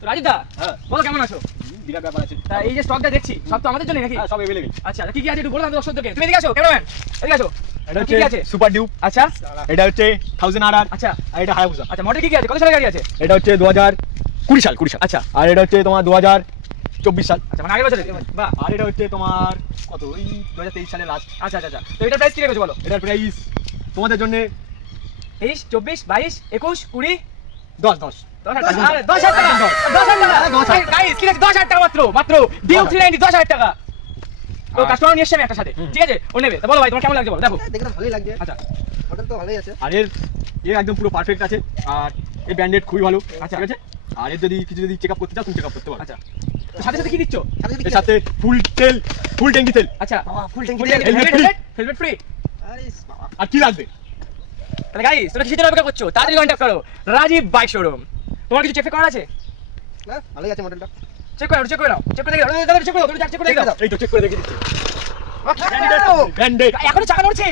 তো রাজীব দা, হ্যাঁ বলো কেমন আছো? বিরাট ব্যাপার আছে। তা এই যে স্টকটা দেখছি সব তো আমাদের জন্য নাকি? হ্যাঁ সব এভেলেবেল। আচ্ছা কি কি আছে একটু বলো না দর্শকদেরকে। তুমি এদিকে আসো ক্যামেরাম্যান, এদিকে আসো। এটা কি কি আছে? হচ্ছে সুপার ডিউক, আচ্ছা এটা হচ্ছে 1000 RR, আচ্ছা আর এটা হায়াবুসা। আচ্ছা মডেল কি কি আছে? কত সালের গাড়ি আছে? এটা হচ্ছে 2020 সাল, 20 সাল। আচ্ছা আর এটা হচ্ছে তোমার 2024 সাল। আচ্ছা মানে আগের বছরে? বাহ। আর এটা হচ্ছে তোমার কত, ওই 2023 সালের লাস্ট। আচ্ছা আচ্ছা আচ্ছা, তো এটা প্রাইস কি রেখেছো বলো? এটার প্রাইস তোমাদের জন্য 23, 24, 22, 21, 20, 10 10 10,000 টাকা। 10,000 টাকা, 10,000 টাকা। গাইস কি আছে? 10,000 টাকা মাত্র, মাত্র ডিউ 390, 10,000 টাকা। তো কাস্টমার নিয়ে এসেছে আমি একটা সাথে, ঠিক আছে? ও নেবে। তো বলো ভাই তোমার কেমন লাগছে বলো, দেখো। দেখে তো ভালোই লাগছে, আচ্ছা মডেল তো ভালোই আছে। আর এর একদম পুরো পারফেক্ট আছে। আর এই ব্র্যান্ডেড খুবই ভালো, আচ্ছা। ঠিক আছে? আর এর যদি কিছু চেকআপ করতে চাও তুমি চেকআপ করতে পারো। আচ্ছা, তো সাথে সাথে কি দিচ্ছ? এর সাথে ফুল ট্যাঙ্কি তেল। আচ্ছা ফুল ট্যাঙ্কি হেলমেট ফ্রি। আরে বাবা, আর কি লাগবে? তাহলে গাইস তোমরা কিসের জন্য অপেক্ষা করছো? তাড়াতাড়ি কন্ট্যাক্ট করো রাজীব বাইক শোরুম। তোমার কিছু চেক করার আছে? না ভালোই আছে মডেলটা। চেক করে নাও, চেক করে নাও, চেক করে দেখো। দাদা চেক করে দাও, তুমি চেক করে দেখো। এই তো চেক করে দেখে দিচ্ছি। ব্র্যান্ডেড। ব্র্যান্ডেড। এখনো চাকা নড়ছে।